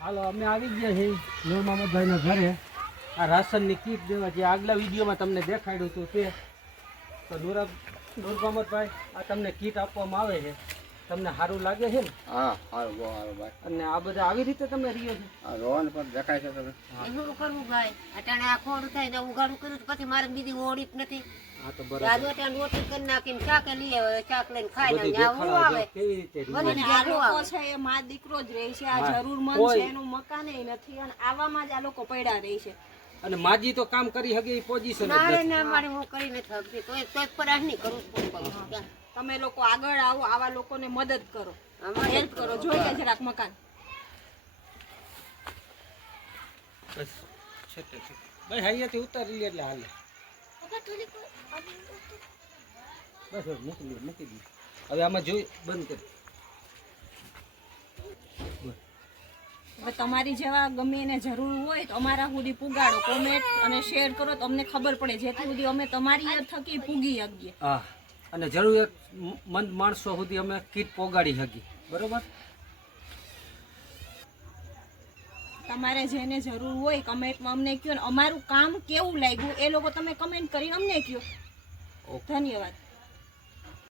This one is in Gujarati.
હાલો અમે આવી ગયા છીએ નૂર મોહમ્મદભાઈના ઘરે આ રાશનની કીટ દેવા જે આગલા વિડીયોમાં તમને દેખાડ્યું હતું તે તો નૂર મોહમ્મદભાઈ આ તમને કીટ આપવામાં આવે છે તમને સારું લાગે છે ને? હા સારું બહુ સારું ભાઈ. અને આ બધા આવી રીતે તમે રહ્યો છો? આ રોહન પણ દેખાય છે તમે. શું કરવું ભાઈ? અટાણે આ ખોડું થાય ને ઉઘાડું કર્યું તો પછી મારે બીજી ઓળી જ નથી. હા તો રાજુ બરાબર અટાણે રોટલી કરી નાખીને શાક લઈ આવે, શાક લઈને ખાઈ બધી ને આવું દેખાડો આવે. કેવી રીતે રહ્યો. બધી આ જારું લોકો આવે. છે એ માં દીકરો જ રહે છે. આ હા. જરૂરમંદ કોઈ- છે એનું મકાન નથી અને આવામાં જ આ લોકો પડ્યા રહે છે. અને માજી તો કામ કરી શકે એ પોઝિશન જ મારે નથી. ના મારે હું કરી નથી શકતી તોય પરાશ નહીં કરું છું. તમે લોકો આગળ આવો, આવા લોકોને મદદ કરો, અમારે હેલ્પ કરો. જોઈ લે જરાક મકાન. બસ છેટે છે ભાઈ અહીંયાથી ઉતારી લે એટલે હાલે બસ હવે મૂકી દઈએ હવે આમાં જોઈ બંધ કરી હવે તમારી જેવા ગમે એને જરૂર હોય તો અમારા સુધી પુગાડો, કોમેન્ટ અને શેર કરો તો અમને ખબર પડે જેથી સુધી અમે તમારી થકી પૂગી શકીએ. હા અને જરૂરિયાતમંદ માણસો સુધી અમે કીટ પોગાડી શકીએ બરોબર. તમારે જેને જરૂર હોય કમેન્ટમાં અમને કહો ને અમારું કામ કેવું લાગ્યું એ લોકો તમે કમેન્ટ કરીને અમને કહો. ધન્યવાદ.